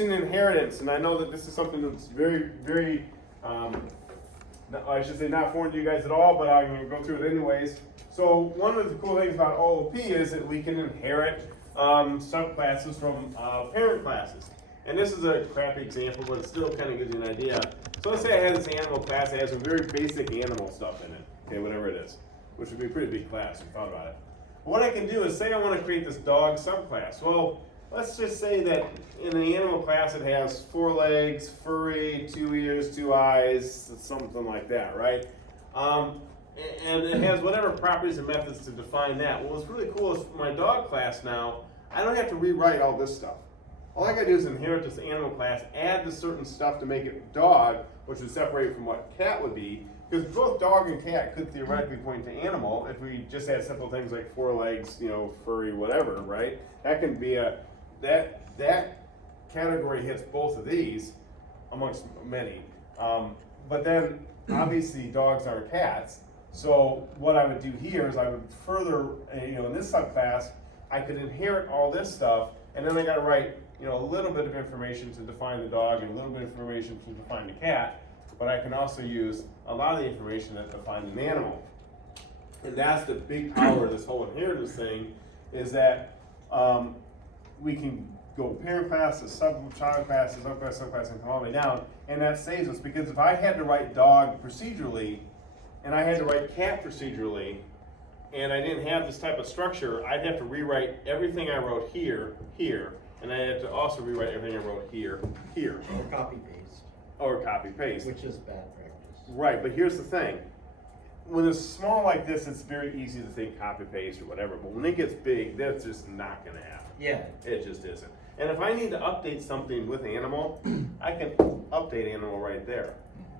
Inheritance, and I know that this is something that's very, very, I should say not foreign to you guys at all, but I'm going to go through it anyways. So one of the cool things about OOP is that we can inherit subclasses from parent classes. And this is a crappy example, but it still kind of gives you an idea. So let's say I had this animal class that has some very basic animal stuff in it, okay, whatever it is, which would be a pretty big class if you thought about it. What I can do is say I want to create this dog subclass. Well, let's just say that in the animal class it has 4 legs, furry, 2 ears, 2 eyes, something like that, right? And it has whatever properties and methods to define that. Well, what's really cool is for my dog class now, I don't have to rewrite all this stuff. All I gotta do is inherit this animal class, add the certain stuff to make it dog, which would separate from what cat would be, because both dog and cat could theoretically point to animal if we just had simple things like 4 legs, you know, furry, whatever, right? That can be that category hits both of these amongst many. But then obviously dogs aren't cats. So what I would do here is I would further, you know, in this subclass, I could inherit all this stuff, and then I got to write, you know, a little bit of information to define the dog and a little bit of information to define the cat. But I can also use a lot of the information that defines an animal. And that's the big power of this whole inheritance thing, is that we can go parent class to child class to subclass, and come all the way down. And that saves us, because if I had to write dog procedurally, and I had to write cat procedurally, and I didn't have this type of structure, I'd have to rewrite everything I wrote here, and I'd have to also rewrite everything I wrote here. Or copy paste. Or copy paste. Which is bad practice. Right, but here's the thing. When it's small like this, it's very easy to think copy paste or whatever, but when it gets big, that's just not gonna happen. Yeah. It just isn't. And if I need to update something with animal, I can update animal right there.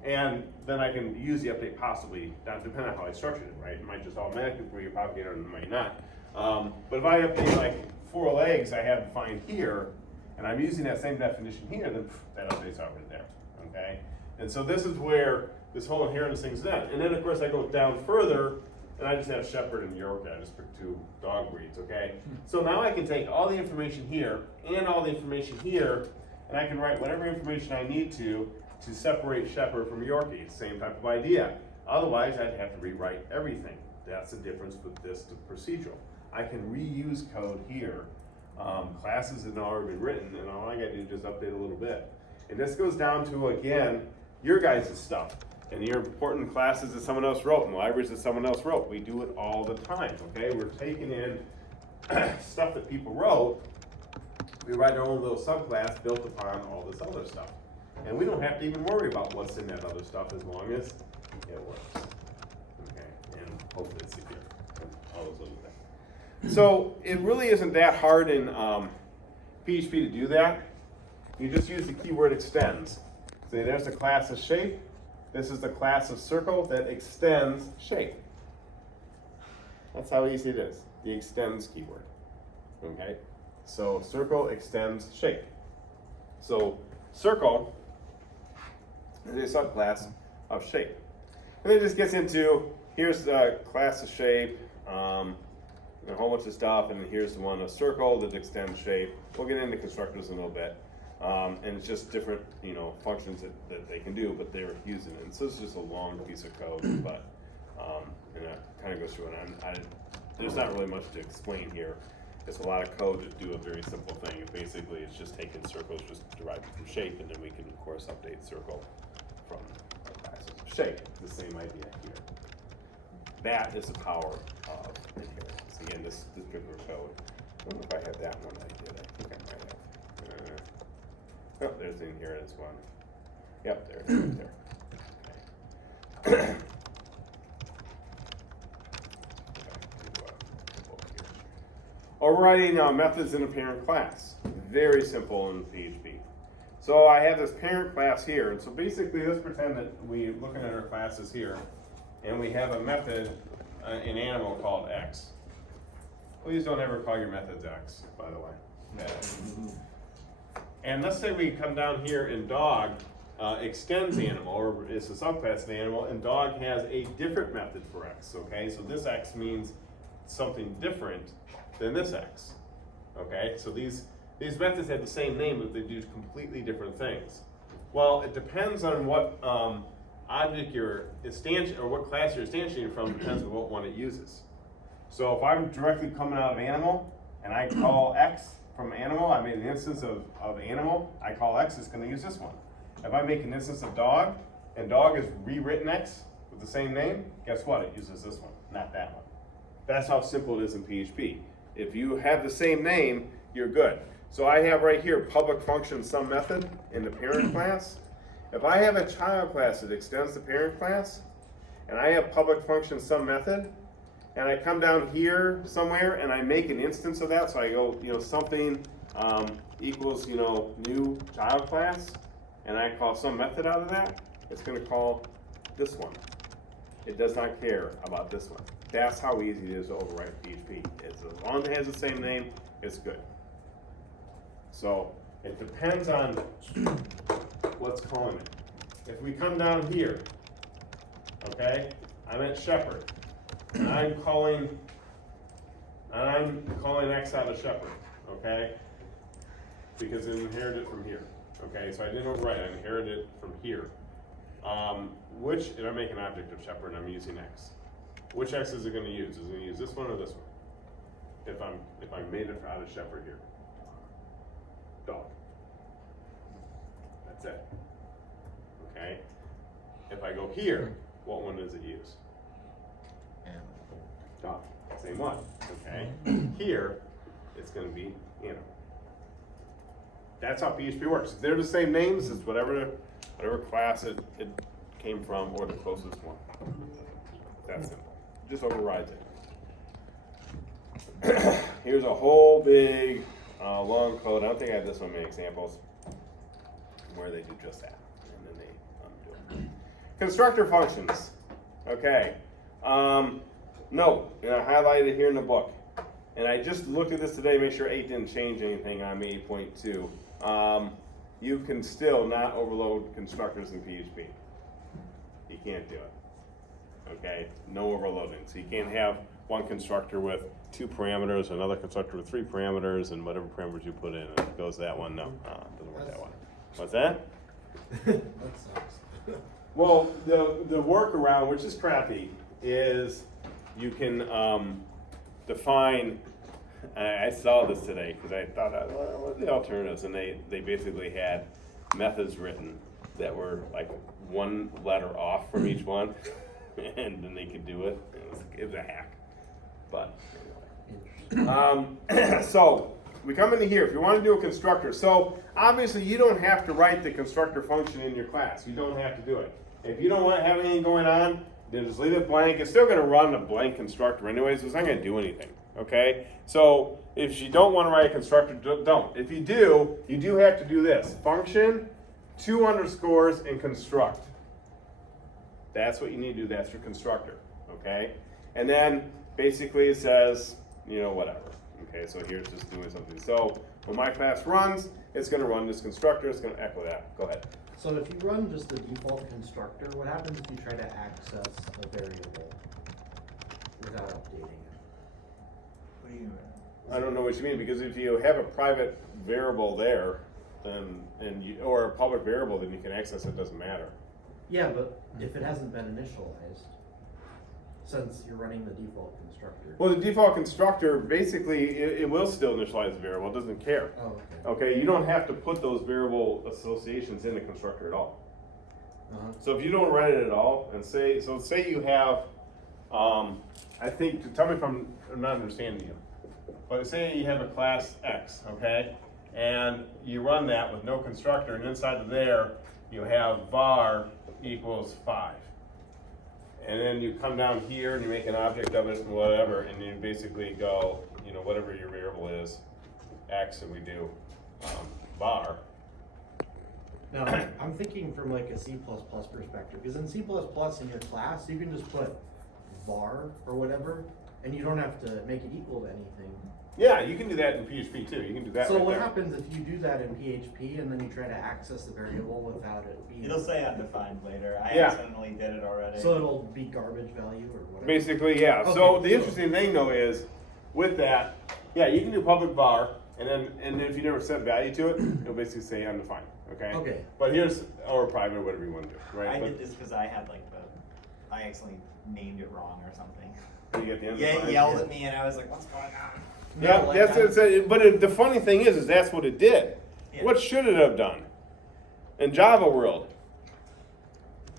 And then I can use the update possibly, depending on how I structured it, right? It might just automatically repopulate or it might not. But if I update like 4 legs I have defined here, and I'm using that same definition here, then that update's already there, okay? And so this is where this whole inheritance thing's done. And then of course I go down further, and I just have Shepherd and Yorkie. I just picked 2 dog breeds, okay? So now I can take all the information here and all the information here, and I can write whatever information I need to separate Shepherd from Yorkie. Same type of idea. Otherwise, I'd have to rewrite everything. That's the difference with this to procedural. I can reuse code here. Classes have already been written, and all I gotta do is just update a little bit. And this goes down to, again, your guys' stuff. And your important classes that someone else wrote, and libraries that someone else wrote. We do it all the time, okay? We're taking in stuff that people wrote. We write our own little subclass built upon all this other stuff. And we don't have to even worry about what's in that other stuff as long as it works. Okay, and hopefully it's secure. All those little things. So it really isn't that hard in PHP to do that. You just use the keyword extends. See, there's the class of shape. This is the class of circle that extends shape. That's how easy it is. The extends keyword. Okay? So circle extends shape. So circle is a subclass of shape. And it just gets into, here's the class of shape, a whole bunch of stuff, and here's the one, a circle that extends shape. We'll get into constructors in a little bit. And it's just different, you know, functions that they can do, but they're using it. And so it's just a long piece of code, but and that kind of goes through it. There's not really much to explain here. It's a lot of code to do a very simple thing. Basically, it's just taking circles, just derived from shape, and then we can, of course, update circle from classes of shape. The same idea here. That is the power of inheritance. Again, this particular code. I don't know if I had that one I did. I think I might have. Oh, there's the inheritance one. Yep, there it is right there. Okay. Overriding methods in a parent class. Very simple in PHP. So I have this parent class here, and so basically let's pretend that we're looking at our classes here, and we have a method in animal called X. Please don't ever call your methods X, by the way. And let's say we come down here and dog extends animal, or it's a subclass of animal, and dog has a different method for X, okay? So this X means something different than this X, okay? So these These methods have the same name, but they do completely different things. Well, it depends on what object you're instantiating, or what class you're instantiating from, depends on what one it uses. So if I'm directly coming out of animal, and I call X from animal, I made an instance of animal, I call X, it's gonna use this one. If I make an instance of dog, and dog is rewritten X with the same name, guess what? It uses this one, not that one. That's how simple it is in PHP. If you have the same name, you're good. So I have right here public function some method in the parent class. If I have a child class that extends the parent class, and I have public function some method, and I come down here somewhere and I make an instance of that, so I go, something equals, new child class, and I call some method out of that, it's gonna call this one. It does not care about this one. That's how easy it is to overwrite PHP. It's, as long as it has the same name, it's good. So it depends on what's calling it. If we come down here, okay, I'm at shepherd, and I'm calling X out of shepherd, okay, because it inherited from here. Okay, so I didn't overwrite, I inherited it from here. If I make an object of shepherd and I'm using X, which X is it going to use? Is it going to use this one or this one? If I made it out of shepherd here, dog. That's it. Okay. If I go here, what one does it use? Dog. Same one. Okay. Here, it's going to be animal. That's how PHP works. If they're the same names, it's whatever class it came from, or the closest one. That's simple. Just overrides it. Here's a whole big long code. I don't think I have this one many examples where they do just that, and then they undo it. Constructor functions. Okay. No, and I highlighted it here in the book. And I just looked at this today to make sure 8 didn't change anything on 8.2. You can still not overload constructors in PHP. You can't do it. Okay, no overloading. So you can't have one constructor with 2 parameters, another constructor with 3 parameters, and whatever parameters you put in, and it goes that one. No, it doesn't work that way. What's that? That sucks. Well, the workaround, which is crappy, is you can define. I saw this today because I thought, well, what are the alternatives? And they basically had methods written that were like 1 letter off from each one, and then they could do it. It was a hack. But anyway. So we come into here. If you want to do a constructor, so obviously you don't have to write the constructor function in your class. You don't have to do it. If you don't want to have anything going on, then just leave it blank. It's still going to run a blank constructor anyways, so it's not going to do anything. Okay? So if you don't want to write a constructor, don't. If you do have to do this. Function, 2 underscores, and construct. That's what you need to do. That's your constructor. Okay? And then basically it says, whatever. Okay, so here's just doing something. So when my class runs, it's going to run this constructor. It's going to echo that. Go ahead. So if you run just the default constructor, what happens if you try to access a variable without updating it? What do you mean? I don't know what you mean, because if you have a private variable there, then or a public variable, then you can access it. Doesn't matter. Yeah, but if it hasn't been initialized, since you're running the default constructor. Well, the default constructor basically it will still initialize the variable. It doesn't care. Oh, okay. Okay, you don't have to put those variable associations in the constructor at all. Uh-huh. So if you don't write it at all, and say you have, I think, tell me if I'm not understanding you, but say you have a class X, okay, and you run that with no constructor, and inside of there you have var equals 5. And then you come down here and you make an object of it and whatever, and you basically go, whatever your variable is, X, and we do var. Now, I'm thinking from like a C++ perspective, because in C++ in your class, you can just put var or whatever, and you don't have to make it equal to anything. Yeah, you can do that in PHP too. You can do that. So right what there. happens if you do that in PHP and then you try to access the variable without it being? It'll say undefined later. I Yeah. accidentally did it already. So it'll be garbage value or whatever? Basically, yeah. Okay, So the so- interesting thing though is, with that, yeah, you can do public var, And then if you never set value to it, it'll basically say undefined, okay? Okay. But here's, or private, or whatever you want to do, right? I But did this because I had like I accidentally named it wrong or something. you get the Yeah, undefined. he yelled at me and I was like, what's going on? Yeah, No, like that's what it said. But the funny thing is that's what it did. Yeah. What should it have done? In Java world.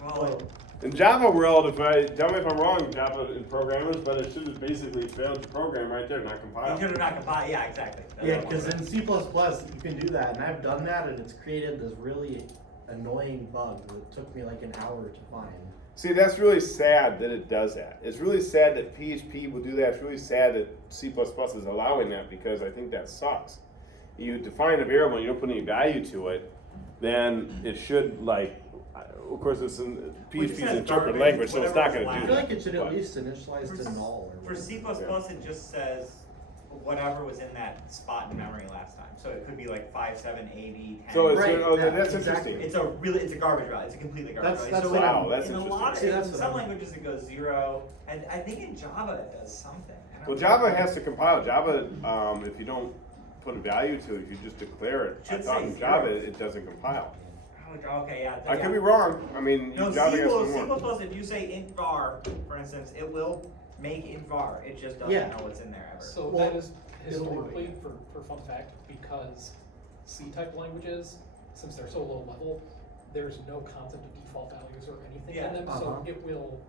Well, In Java world, tell me if I'm wrong, Java programmers, but it should have basically failed to program right there, not you compile. should have not combined. Yeah, exactly. That's Yeah, what I'm because saying. in C++ you can do that, and I've done that, and it's created this really annoying bug that took me like an hour to find. See, that's really sad that it does that. It's really sad that PHP will do that. It's really sad that C++ is allowing that because I think that sucks. You define a variable and you don't put any value to it, then it should of course it's in Well, it PHP's says interpreted garbage, language, so it's not whatever going I to do feel that. like it should at But- least initialize to null. Or For C++, it just says whatever was in that spot in memory last time. So it could be like 5, 7, 80, 10. So it's, Right, that's exactly. interesting. It's a garbage value. It's a completely garbage That's- value. that's So what in- Wow, that's in a interesting. lot of, See, that's in what some I'm- languages it goes 0, and I think in Java it does something. I don't Well, know. Java has to compile. Java, if you don't put a value to it, if you just declare it. I Should thought say in 0. Java it doesn't compile. Oh, okay, yeah. I could be wrong. I mean, No, Java C++, has some more. if you say int var, for instance, it will make int var. It just doesn't Yeah. know what's in there ever. So Well, that is it'll do it, historically, yeah. for fun fact, because C-type languages, since they're so low level, there's no concept of default values or anything Yeah. in them, Uh-huh. so it will,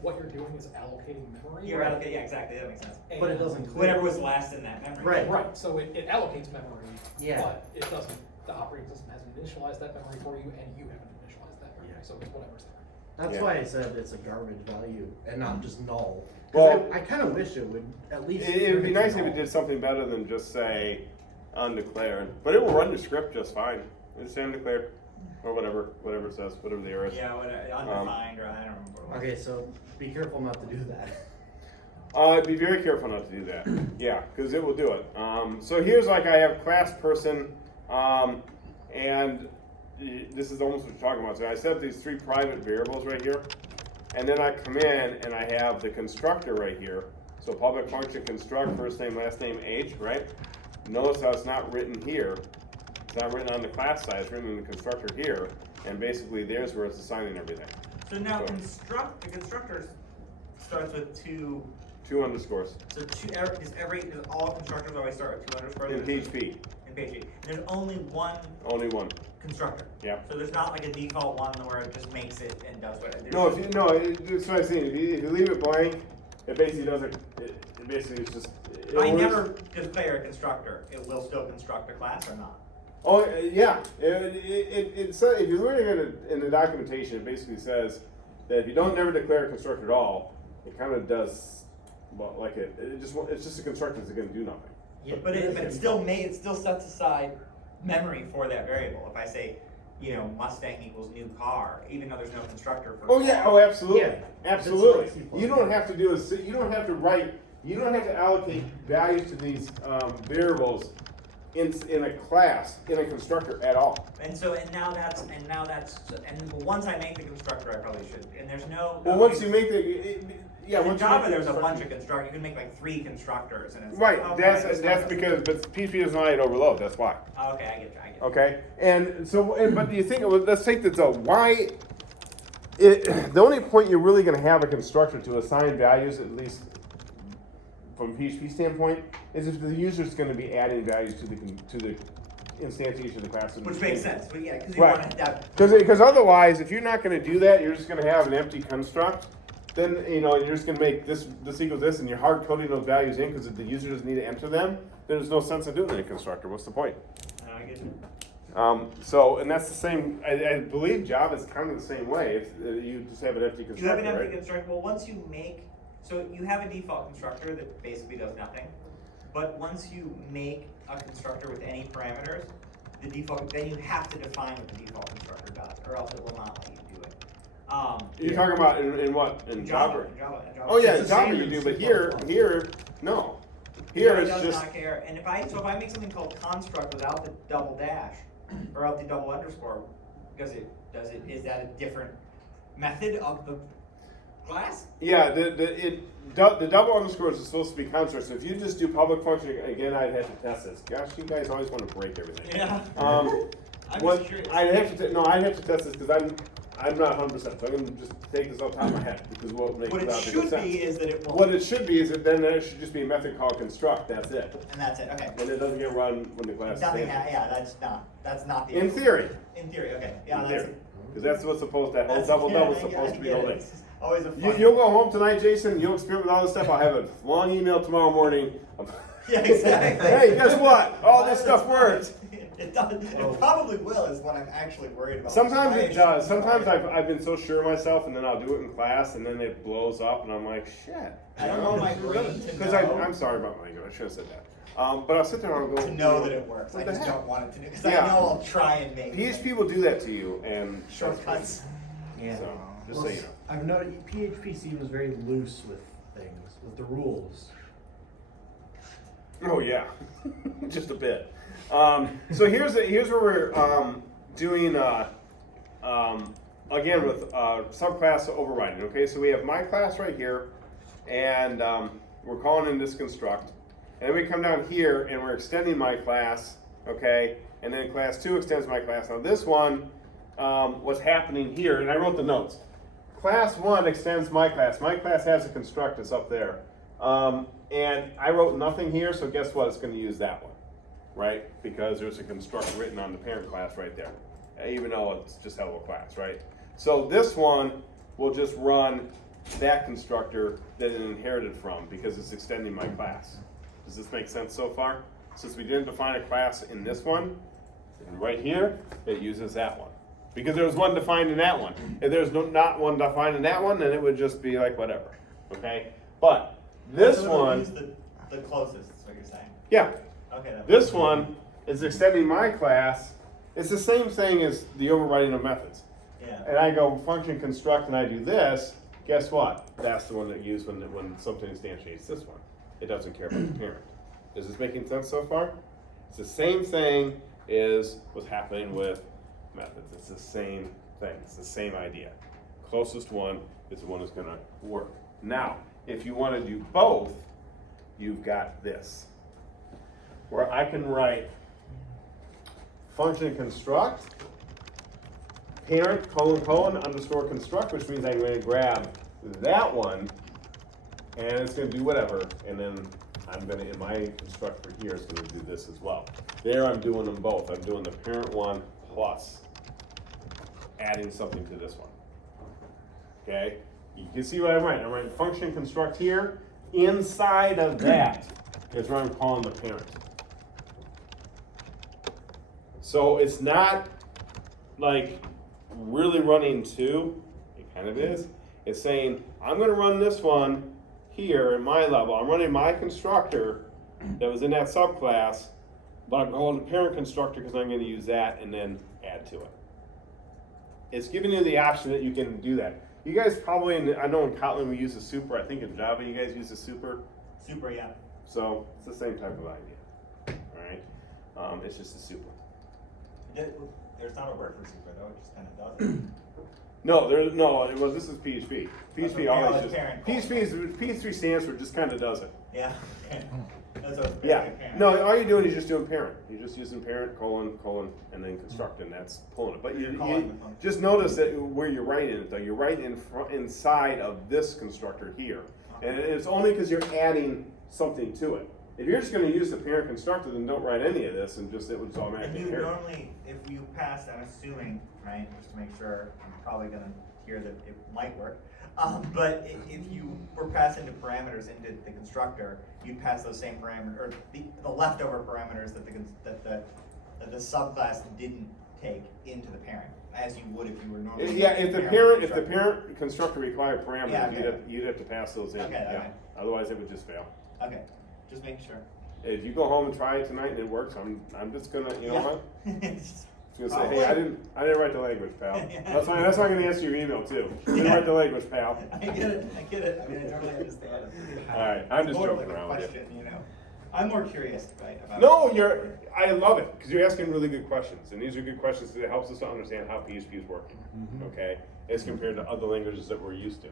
what you're doing is allocating memory. You're allocating, yeah, exactly, that makes sense. But it And- doesn't clear. Whatever was last in that memory. Right. Right, so it allocates memory, Yeah. but it doesn't, the operating system hasn't initialized that memory for you, and you haven't initialized that memory, Yeah. so it's whatever's there. That's Yeah. why I said it's a garbage value and not just null. Well- Well, I kind of wish it would at least. It would be turn it nice to if it null. did something better than just say undeclared, but it will run the script just fine. It's undeclared, or whatever it says, whatever the error is. Yeah, undefined, or I don't remember what it was. Okay, so be careful not to do that. Be very careful not to do that. Yeah, because it will do it. So here's I have class person, and this is almost what you're talking about. So I set up these 3 private variables right here, and then I come in and I have the constructor right here. So public function construct first name, last name, age, right? Notice how it's not written here. It's not written on the class side. It's written in the constructor here, and basically there's where it's assigning everything. So now So- the constructor starts with 2. 2 underscores So because all constructors always start with 2 underscores. in PHP. In PHP. There's only one Only one. constructor. Yeah. So there's not like a default one where it just makes it and does what it. No, that's what I'm saying. If you leave it blank, it basically doesn't. It basically is just. If I it works- never declare a constructor, it will still construct a class or not? Oh yeah. If you look at it in the documentation, it basically says that if you don't never declare a constructor at all, it kind of does. Well, like it's just a constructor that's going to do nothing. Yeah, But it still sets aside memory for that variable. If I say, Mustang equals new car, even though there's no constructor for. Oh yeah. Oh absolutely. Yeah. Absolutely. That's what You don't have to do is you don't have to write. You don't have to allocate values to these variables in a class in a constructor at all. And once I make the constructor, I probably should. And there's no. Well, once you make yeah, in once you Java, make the there's a bunch constructor- of constructors. You can make like 3 constructors, and it's Right, like, okay, that's this one does- because, but PHP doesn't allow you to overload, that's why. Oh, okay, I get you. Okay, and so, but do you think, let's take this out, the only point you're really gonna have a constructor to assign values, at least from PHP standpoint, is if the user's gonna be adding values to the instantiation of the class. Which makes sense. But yeah, because you Right. want to have. Because otherwise, if you're not gonna do that, you're just gonna have an empty construct, then, you're just gonna make this equals this, and you're hard coding those values in, because if the user doesn't need to enter them, then there's no sense in doing it in a constructor, what's the point? I get you. And that's the same, I believe Java is kind of the same way, if you just have an empty You have an constructor, empty right? constructor. Well, once you make, so you have a default constructor that basically does nothing. But once you make a constructor with any parameters, the default, then you have to define what the default constructor does, or else it will not let you do it. You're talking about in what, in Java? In Java. Oh yeah, It's in the Java same you in do, but C++. no. Here Java it's does just, not care. And if I make something called construct without the double dash, or without the double underscore, is that a different method of the class? Yeah, the double underscores is supposed to be construct, so if you just do public function, again, I'd have to test this. Gosh, you guys always want to break everything. Yeah. I'm What, just curious. I'd have to test this, because I'm not 100%, so I'm gonna just take this off the top of my head, because what makes What it logical should sense. be is that it will. What it should be is that then there should just be a method called construct, that's it. And that's it, okay. And it doesn't get run when the class is Nothing, ended. yeah, that's not the. In theory, In theory, okay, yeah, in that's. theory, because that's what's supposed, that whole that's- double yeah, is I supposed to be get the whole it. thing. It's always a fun. You'll go home tonight, Jason, you'll experiment with all this stuff, I'll have a long email tomorrow morning. Yeah, exactly. Hey, guess what? All this stuff works. It does, it probably will, is what I'm actually worried about. Sometimes Why it I does. should Sometimes try it. I've been so sure of myself, and then I'll do it in class, and then it blows up, and I'm like, shit. I don't want my brain to Because know. I'm sorry about my language. I should have said that. But I'll sit there and I'll go. To know that it works, I what the just heck? don't want it to do, because Yeah. I know I'll try and make PHP will do that to you, and shortcuts. Yeah. So just so you know. I've noticed PHP seems very loose with things, with the rules. Oh yeah, just a bit. So here's where we're doing again with subclass overriding. Okay, so we have my class right here, and we're calling in this construct, and then we come down here and we're extending my class. Okay, and then class 2 extends my class. Now this one, what's happening here, and I wrote the notes. Class 1 extends my class. My class has a construct that's up there. And I wrote nothing here, so guess what? It's going to use that one, right? Because there's a construct written on the parent class right there, even though it's just hello class, right? So this one will just run that constructor that it inherited from because it's extending my class. Does this make sense so far? Since we didn't define a class in this one, and right here, it uses that one. Because there was one defined in that one. If there's not one defined in that one, then it would just be like whatever, okay? But this So it'll one, use the closest, is what you're saying. yeah, Okay. that this makes one is extending my class. It's the same thing as the overriding of methods. sense. Yeah. And I go function construct and I do this, guess what? That's the one that used when something instantiates this one. It doesn't care about the parent. Is this making sense so far? It's the same thing as what's happening with methods. It's the same thing. It's the same idea. Closest one is the one that's going to work. Now, if you want to do both, you've got this, where I can write function construct, parent : underscore construct, which means I'm going to grab that one, and it's going to do whatever, and then I'm going to, in my constructor here, it's going to do this as well. There I'm doing them both. I'm doing the parent one plus adding something to this one. Okay? You can see what I'm writing. I'm writing function construct here. Inside of that is where I'm calling the parent. So it's not like really running two. It kind of is. It's saying, I'm going to run this one here at my level. I'm running my constructor that was in that subclass, but I'm calling the parent constructor because I'm going to use that and then add to it. It's giving you the option that you can do that. You guys probably, I know in Kotlin we use a super. I think in Java you guys use a super. Super, yeah. So it's the same type of idea. All right? It's just a super. There's not a word for super though, it just kind of does it. No, well, this is PHP. PHP Okay, always like just, parent. PHP stands for just kind of does it. Yeah, okay. That's what it's Yeah. like, parent. No, all you're doing is just doing parent. You're just using parent, colon, and then construct, and that's pulling it. But you Calling the function. just notice that where you're writing it, though. You're writing inside of this constructor here. And it's only because you're adding something to it. If you're just going to use the parent constructor, then don't write any of this, and just it would And automatically you inherit. normally, if you pass, I'm assuming, right, just to make sure, I'm probably gonna hear that it might work. But if you were passing the parameters into the constructor, you'd pass those same parameters, or the leftover parameters that the subclass didn't take into the parent, as you would if you were normally. Yeah, if the constructor. parent constructor required parameters, Yeah, okay. you'd have to pass those in. Okay, Yeah. okay. Otherwise, it would just fail. Okay, just making sure. If you go home and try it tonight and it works, I'm just gonna, you know Yeah. what? It's- I'm just gonna say, hey, I didn't write the language, pal. That's why I'm gonna answer your email too. I didn't write the language, pal. I get it, I mean, I totally understand. All right, I'm just More joking like a around with you. question, you know. I'm more curious, right, about. No, I love it, because you're asking really good questions, and these are good questions that helps us to understand how PHP is working, okay? As compared to other languages that we're used to.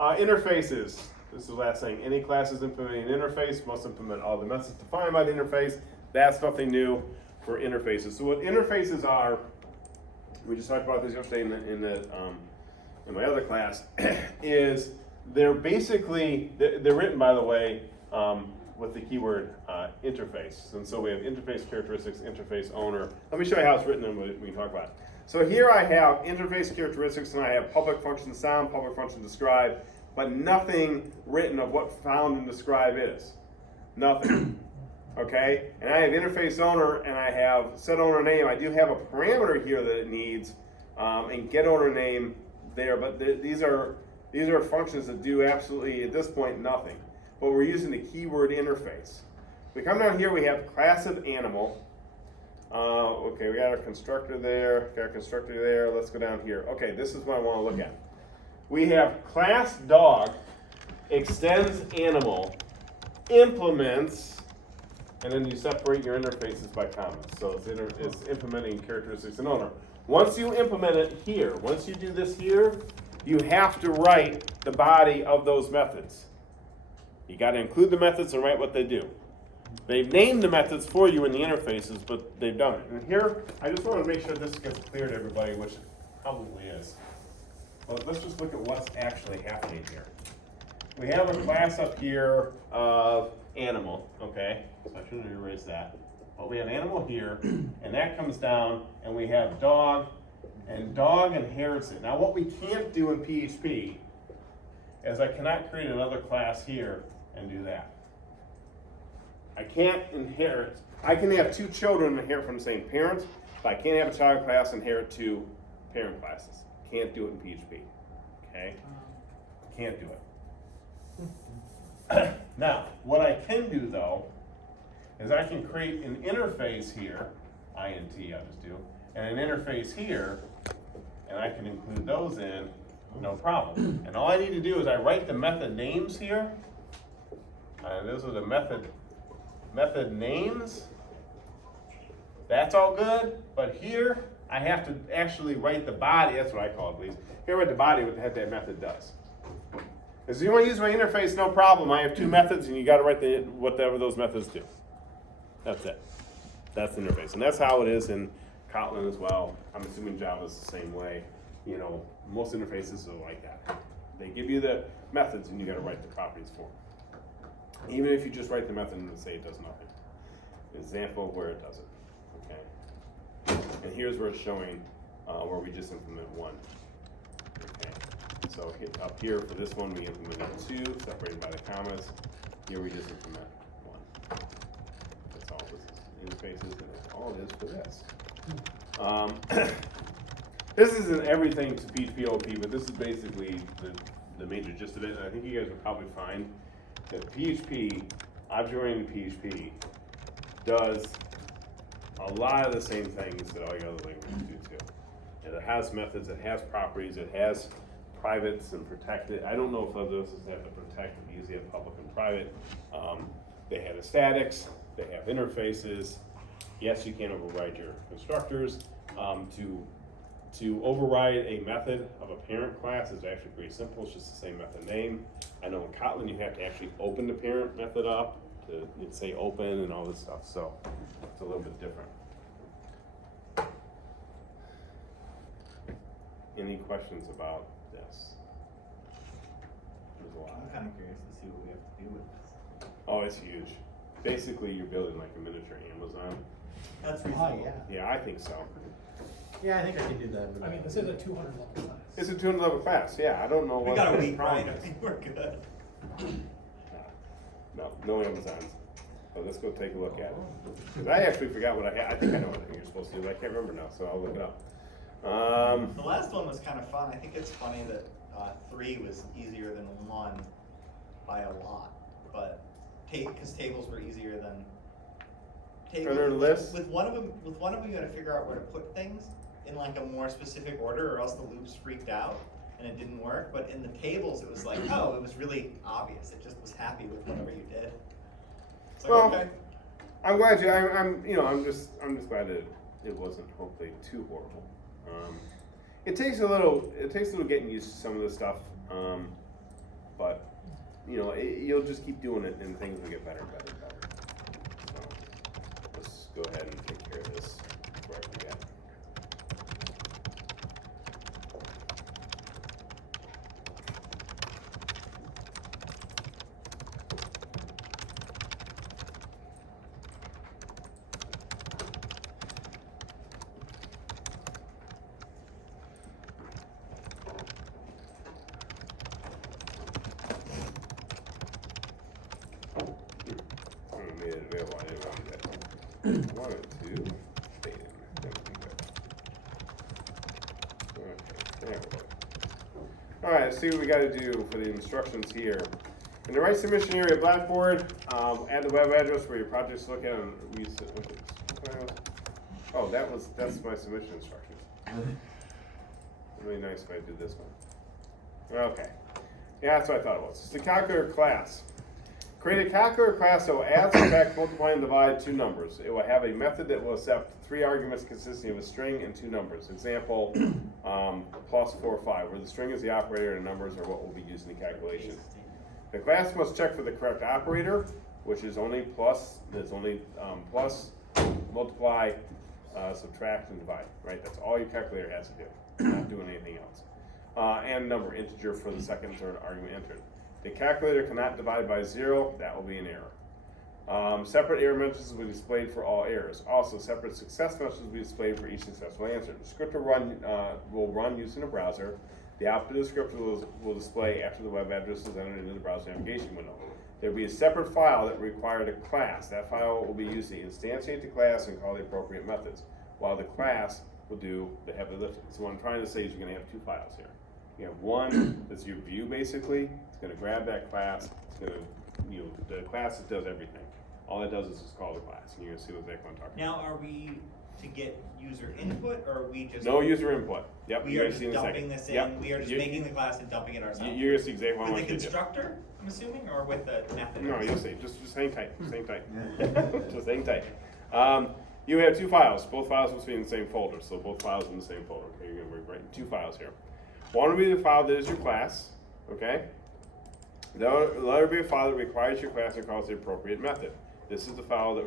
Interfaces. This is the last thing. Any classes implementing an interface must implement all the methods defined by the interface. That's nothing new for interfaces. So what interfaces are, we just talked about this yesterday in my other class, is they're basically, they're written, by the way, with the keyword interface. And so we have interface characteristics, interface owner. Let me show you how it's written and we can talk about it. So here I have interface characteristics and I have public function sound, public function describe, but nothing written of what found and describe is. Nothing. Okay? And I have interface owner and I have set owner name. I do have a parameter here that it needs and get owner name there, but these are functions that do absolutely, at this point, nothing. But we're using the keyword interface. We come down here, we have class of animal. Okay, we got our constructor there, let's go down here. Okay, this is what I want to look at. We have class dog, extends animal, implements, and then you separate your interfaces by comments. So it's implementing characteristics and owner. Once you implement it here, once you do this here, you have to write the body of those methods. You got to include the methods and write what they do. They've named the methods for you in the interfaces, but they've done it. And here, I just want to make sure this gets clear to everybody, which it probably is. But let's just look at what's actually happening here. We have a class up here of animal, okay? So I shouldn't erase that. But we have animal here, and that comes down, and we have dog, and dog inherits it. Now what we can't do in PHP is I cannot create another class here and do that. I can't inherit. I can have two children inherit from the same parent, but I can't have a child class inherit two parent classes. Can't do it in PHP. Okay? Can't do it. Now, what I can do though, is I can create an interface here, int I'll just do, and an interface here, and I can include those in, no problem. And all I need to do is I write the method names here, and those are the method names. That's all good, but here I have to actually write the body, that's what I call it, please. Here I write the body what that method does. If you want to use my interface, no problem. I have two methods and you got to write whatever those methods do. That's it. That's the interface. And that's how it is in Kotlin as well. I'm assuming Java is the same way. You know, most interfaces are like that. They give you the methods and you got to write the properties for them. Even if you just write the method and say it does nothing. An example of where it does it. Okay. And here's where it's showing where we just implement one. Okay. So up here for this one we implemented two, separated by the commas. Here we just implement one. That's all this is. Interfaces, and that's all it is for this. This isn't everything to PHP OP, but this is basically the major gist of it. And I think you guys will probably find that PHP, object-oriented PHP, does a lot of the same things that all your other languages do too. And it has methods, it has properties, it has privates and protected. I don't know if others have to protect, but usually have public and private. They have the statics, they have interfaces. Yes, you can override your constructors. To override a method of a parent class is actually pretty simple. It's just the same method name. I know in Kotlin you have to actually open the parent method up to say open and all this stuff. So it's a little bit different. Any questions about this? There's a lot. I'm kind of curious to see what we have to do with this. Oh, it's huge. Basically, you're building like a miniature Amazon. That's Oh, reasonable. yeah. Yeah, I think so. Yeah, I think I can do that. I mean, this is a 200 level class. It's a 200 level class. Yeah, I don't know We what got a the week, problem right? I is. think we're good. No Amazons. So let's go take a look at it. Because I actually forgot what I had. I think I know what you're supposed to do, but I can't remember now, so I'll look it up. The last one was kind of fun. I think it's funny that 3 was easier than 1 by a lot, but because tables were easier than tables. Are there lists? With one of them, you had to figure out where to put things in like a more specific order, or else the loops freaked out and it didn't work. But in the tables, it was like, oh, it was really obvious. It just was happy with whatever you did. It's like, Well, okay. I'm glad you. I'm just glad that it wasn't hopefully too horrible. It takes a little getting used to some of this stuff. but, you know, you'll just keep doing it and things will get better and better and better. So, let's go ahead and take care of this before I forget. Made it available. I didn't want to do that. Wanted to state it. That'd be good. Okay, there we go. All right, let's see what we got to do for the instructions here. In the right submission area of Blackboard, add the web address where your projects look at and oh, that's my submission instructions. It'd be nice if I did this one. Okay. Yeah, that's what I thought it was. It's the calculator class. Create a calculator class that will add, subtract, multiply, and divide two numbers. It will have a method that will accept 3 arguments consisting of a string and 2 numbers. Example, plus 4 or 5, where the string is the operator and the numbers are what will be used in the calculation. The class must check for the correct operator, which is only plus, plus, multiply, subtract, and divide, right? That's all your calculator has to do, not doing anything else. And number, integer for the second and third argument entered. The calculator cannot divide by 0, that will be an error. Separate error messages will be displayed for all errors. Also, separate success messages will be displayed for each successful answer. The script will run using a browser. The output of the script will display after the web address is entered into the browser navigation window. There will be a separate file that required a class. That file will be used to instantiate the class and call the appropriate methods, while the class will do the heavy lifting. So what I'm trying to say is you're going to have 2 files here. You have one that's your view basically. It's going to grab that class. It's going to, the class that does everything. All it does is just call the class, and you're going to see what exactly I'm talking about. Now, are we to get user input, or are we just? No user input. Yep. We you're are gonna just see in a dumping second. this in. Yep. We are just making the class and dumping it ourselves. You're going to see exactly what I With want the you to do. constructor, I'm assuming, or with the method? No, you'll see. Just hang tight. Just hang tight. Just hang tight. You have 2 files. Both files must be in the same folder. So both files in the same folder. Okay, you're going to write 2 files here. One will be the file that is your class. Okay. The other will be a file that requires your class and calls the appropriate method. This is the file that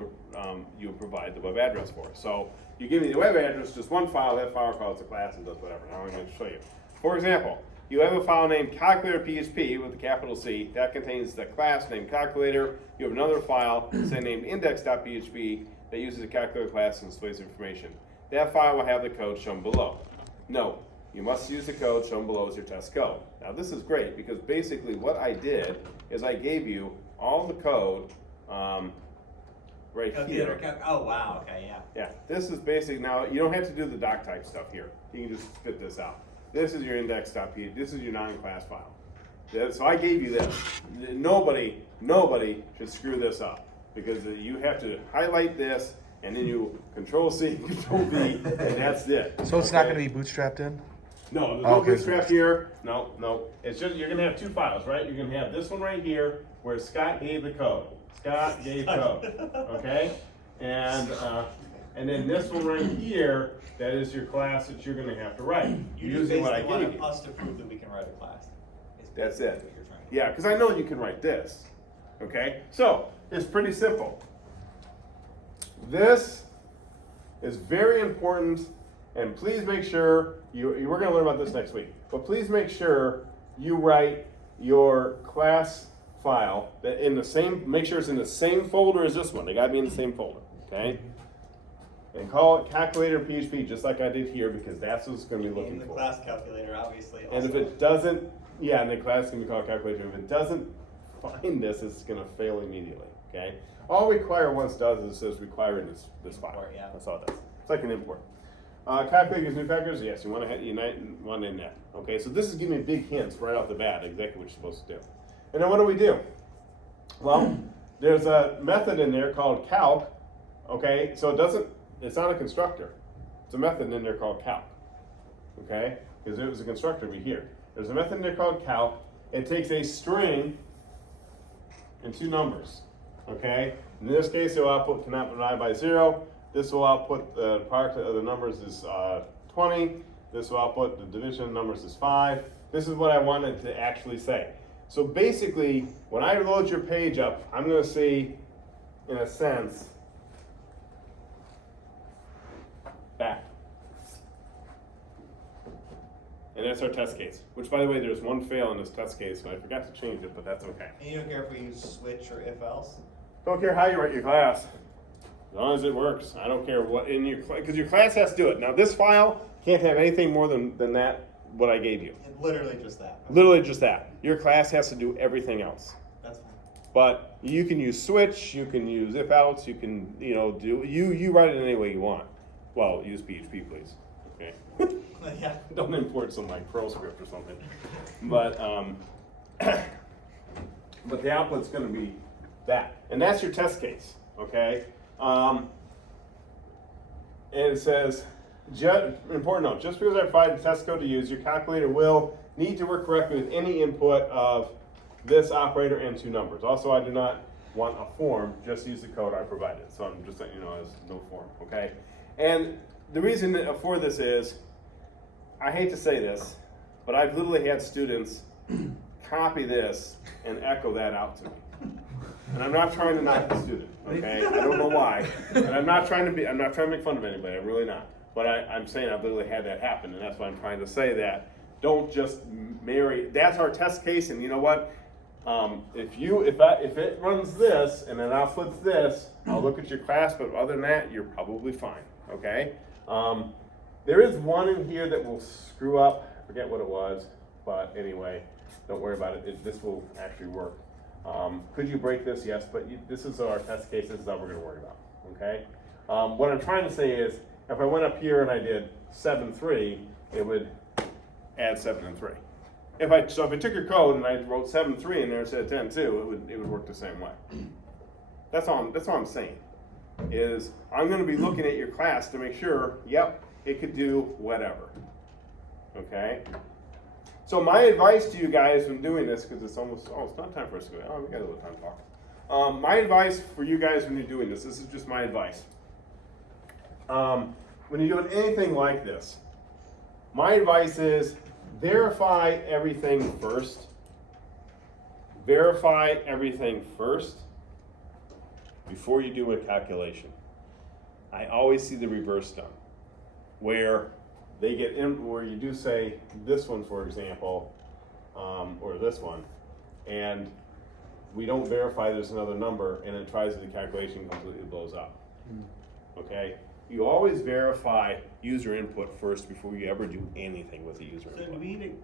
you provide the web address for. So you give me the web address, just one file. That file calls the class and does whatever. Now I'm going to show you. For example, you have a file named calculator PHP with a capital C that contains the class named calculator. You have another file, say named index.php, that uses the calculator class and displays information. That file will have the code shown below. No, you must use the code shown below as your test code. Now this is great because basically what I did is I gave you all the code right here. Oh wow, okay, yeah. Yeah, this is basic. Now you don't have to do the doc type stuff here. You can just spit this out. This is your index.php. This is your non-class file. So I gave you this. Nobody should screw this up because you have to highlight this and then you Control-C, Control-V, and that's it. So it's not going to be bootstrapped in? No, there's no Okay. bootstrap here. No. It's just you're gonna have 2 files, right? You're gonna have this one right here where Scott gave the code. Scott gave code. Okay? And then this one right here, that is your class that you're gonna have to write. You just Using what I basically gave want you. us to prove that we can write a class. That's it. What you're trying to do. Yeah, because I know you can write this. Okay? So it's pretty simple. This is very important, and please make sure we're going to learn about this next week. But please make sure you write your class file that make sure it's in the same folder as this one. They got to be in the same folder, okay? And call it calculator PHP just like I did here because that's what it's going to be looking In the for. class calculator, obviously. And if it doesn't, and the class can be called calculator. If it doesn't find this, it's going to fail immediately, okay? All require once does is it says require in this file. Import, yeah. That's all it does. It's like an import. Calculate use new factors. Yes, you want to unite one in that. Okay, so this is giving me big hints right off the bat exactly what you're supposed to do. And then what do? Well, there's a method in there called calc. Okay, so it's not a constructor. It's a method in there called calc. Okay, because it was a constructor over here. There's a method in there called calc. It takes a string and 2 numbers. Okay, in this case, it will output cannot divide by 0. This will output the product of the numbers is 20. This will output the division of numbers is 5. This is what I wanted to actually say. So basically, when I load your page up, I'm gonna see, in a sense, that. And that's our test case, which by the way, there's one fail in this test case, and I forgot to change it, but that's okay. And you don't care if we use switch or if else? Don't care how you write your class, as long as it works. I don't care what in your class, because your class has to do it. Now this file can't have anything more than that, what I gave you. Literally just that. Literally just that. Your class has to do everything else. That's fine. But you can use switch, you can use if else, you can, you write it any way you want. Well, use PHP, please. Okay. Yeah. Don't import some like Perl script or something. But but the output's going to be that, and that's your test case. Okay. And it says, important note: just because I provide the test code to use, your calculator will need to work correctly with any input of this operator and two numbers. Also, I do not want a form; just use the code I provided. So I'm just letting you know, there's no form. Okay. And the reason for this is, I hate to say this, but I've literally had students copy this and echo that out to me. And I'm not trying to knock the student, okay? I don't know why. And I'm not trying to make fun of anybody, I'm really not. But I'm saying I've literally had that happen, and that's why I'm trying to say that. Don't just marry, that's our test case, and you know what? If it runs this, and then outputs this, I'll look at your class, but other than that, you're probably fine, okay? There is one in here that will screw up, I forget what it was, but anyway, don't worry about it, this will actually work. Could you break this? Yes, but this is our test case, this is all we're gonna worry about, okay? What I'm trying to say is, if I went up here and I did 7-3, it would add 7 and 3. So if I took your code and I wrote 7-3 in there instead of 10-2, it would work the same way. That's all I'm saying, is I'm gonna be looking at your class to make sure, yep, it could do whatever, okay? So my advice to you guys when doing this, because it's not time for us to go, we got a little time to talk. My advice for you guys when you're doing this is just my advice. When you're doing anything like this, my advice is verify everything first. Verify everything first before you do a calculation. I always see the reverse done, where they get in, where you do say this one, for example, or this one, and we don't verify there's another number, and it tries the calculation, completely blows up. Okay? You always verify user input first before you ever do anything with the user So input. do we need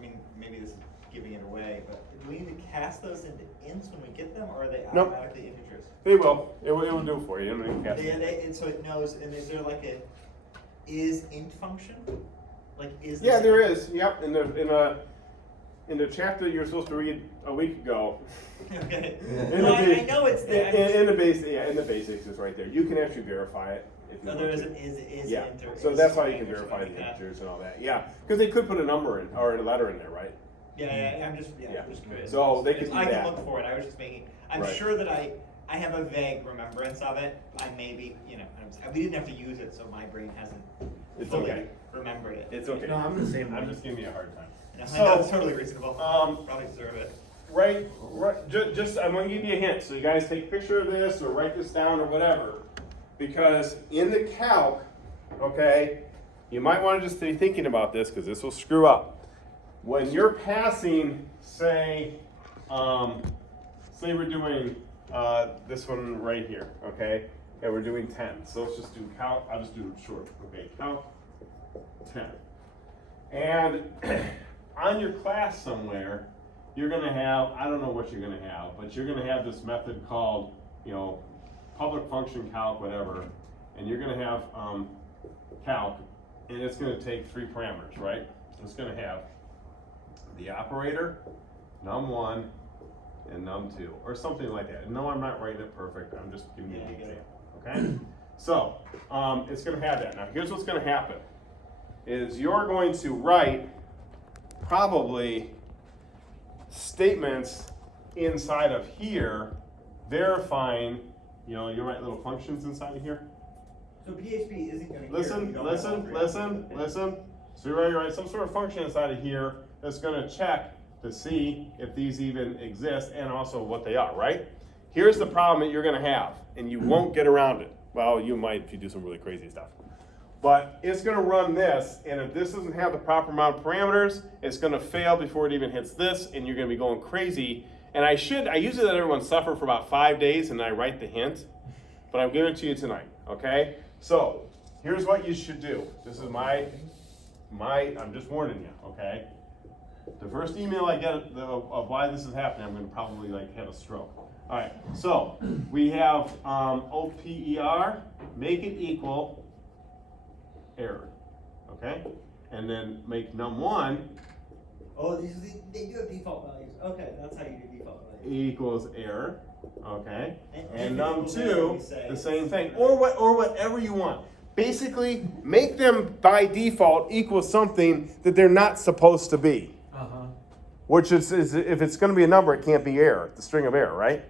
to, maybe this is giving it away, but do we need to cast those into ints when we get them, or are they Nope. automatically integers? They will. It will do it for you. You don't need to cast it. And so it knows, and is there like a is int function? Like is Yeah, this- there is. Yep. In the chapter you're supposed to read a week ago. Okay. In No, the I ba- know it's there. In the basics is right there. You can actually verify it if you No, want there is to. an is Yeah. int or So is that's how you string can or verify something the like that. integers and all that. Yeah, because they could put a number in or a letter in there, right? Yeah, I'm just Yeah. I'm just curious. So they could do I that. can look for it. I was just making. I'm Right. sure that I have a vague remembrance of it. I maybe we didn't have to use it, so my brain hasn't It's fully okay. remembered it. It's okay. No, I'm the same way. I'm just giving you a hard time. No, So, I know it's totally reasonable. Probably deserve it. Right, just I'm going to give you a hint. So you guys take a picture of this or write this down or whatever. Because in the calc, okay, you might want to just be thinking about this because this will screw up. When you're passing, say we're doing this one right here, okay? And we're doing 10. So let's just do calc, I'll just do it short, okay? Calc 10. And on your class somewhere, you're gonna have, I don't know what you're gonna have, but you're gonna have this method called, public function calc, whatever, and you're gonna have calc, and it's gonna take 3 parameters, right? It's gonna have the operator, num1, and num2, or something like that. No, I'm not writing it perfect, I'm just giving you Yeah, I an get it. example, okay? So, it's gonna have that. Now, here's what's gonna happen, is you're going to write probably statements inside of here verifying, you'll write little functions inside of here. So PHP isn't going to Listen. So you're going to write some sort of function inside of here that's going to check to see if these even exist and also what they are, right? Here's the problem that you're gonna have, and you won't get around it. Well, you might if you do some really crazy stuff. But it's gonna run this, and if this doesn't have the proper amount of parameters, it's gonna fail before it even hits this, and you're gonna be going crazy. And I usually let everyone suffer for about 5 days, and I write the hint, but I'm giving it to you tonight, okay? So, here's what you should do. This is I'm just warning you, okay? The first email I get of why this is happening, I'm gonna probably like have a stroke. All right, so we have OPER, make it equal error, okay? And then make num1 Oh, they do have default values. Okay, that's how you do default values. equals error, okay? And if it num2, say- the same thing, or whatever you want. Basically, make them by default equal something that they're not supposed to be. Which is if it's going to be a number, it can't be error, the string of error, right?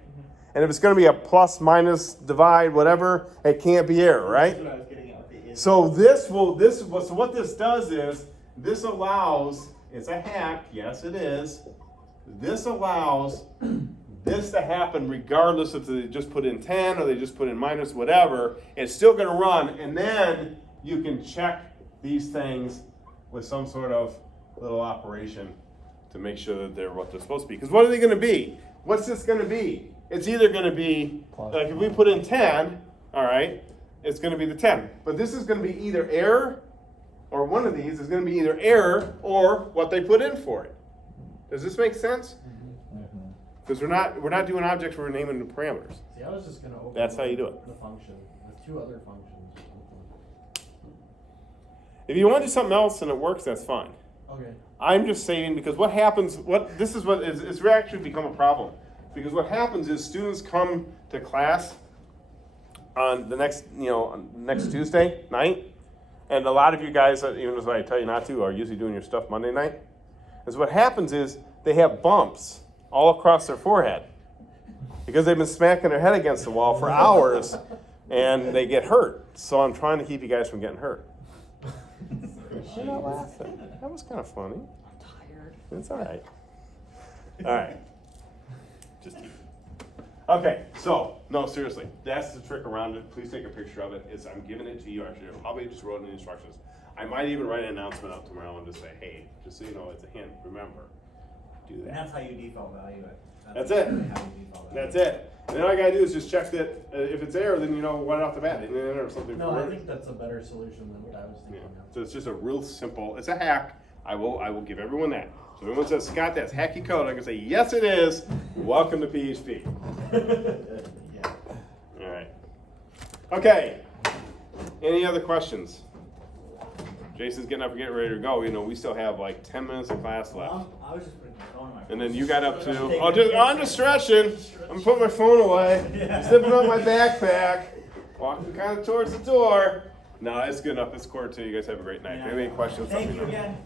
And if it's going to be a plus, minus, divide, whatever, it can't be error, right? That's what I was getting at with the is. So so what this does is, this allows, it's a hack, yes it is, this allows this to happen regardless if they just put in 10 or they just put in minus whatever, it's still gonna run, and then you can check these things with some sort of little operation to make sure that they're what they're supposed to be. Because what are they gonna be? What's this gonna be? It's either gonna be, like if we put in 10, all right, it's gonna be the 10. But this is gonna be either error, or one of these is gonna be either error or what they put in for it. Does this make sense? Because we're not doing objects, we're naming the parameters. See, I was just gonna open. That's how you do it. The function, the two other functions or something. If you want to do something else and it works, that's fine. Okay. I'm just saying, because what happens, it's actually become a problem. Because what happens is students come to class on the next Tuesday night, and a lot of you guys, even if I tell you not to, are usually doing your stuff Monday night. Because what happens is they have bumps all across their forehead because they've been smacking their head against the wall for hours, and they get hurt. So I'm trying to keep you guys from getting hurt. You're not laughing. That was kind of funny. I'm tired. It's all right. All right. Just keep it. Okay, so, no, seriously, that's the trick around it. Please take a picture of it. I'm giving it to you, actually. I probably just wrote in the instructions. I might even write an announcement up tomorrow and just say, hey, just so you know, it's a hint. Remember, do And that. that's how you default value it. That's it. How you default value That's it. And then all I gotta do is just check that if it's error, then you know right off the bat, didn't enter something No, for I it. think that's a better solution than what I was Yeah. thinking of. So it's just a real simple, it's a hack. I will give everyone that. So if everyone says, Scott, that's hacky code, I can say, yes it is. Welcome to PHP. Yeah. All right. Okay. Any other questions? Jason's getting up and getting ready to go. You know, we still have like 10 minutes of class left. I was just putting my phone on my phone. And then you got up to, Taking I'm just stretching. I'm putting my phone away. Yeah. Zipping up my backpack. Walking kind of towards the door. No, it's good enough. It's 1:45. You guys have a great night. If you have any questions, let Thank me you know. again.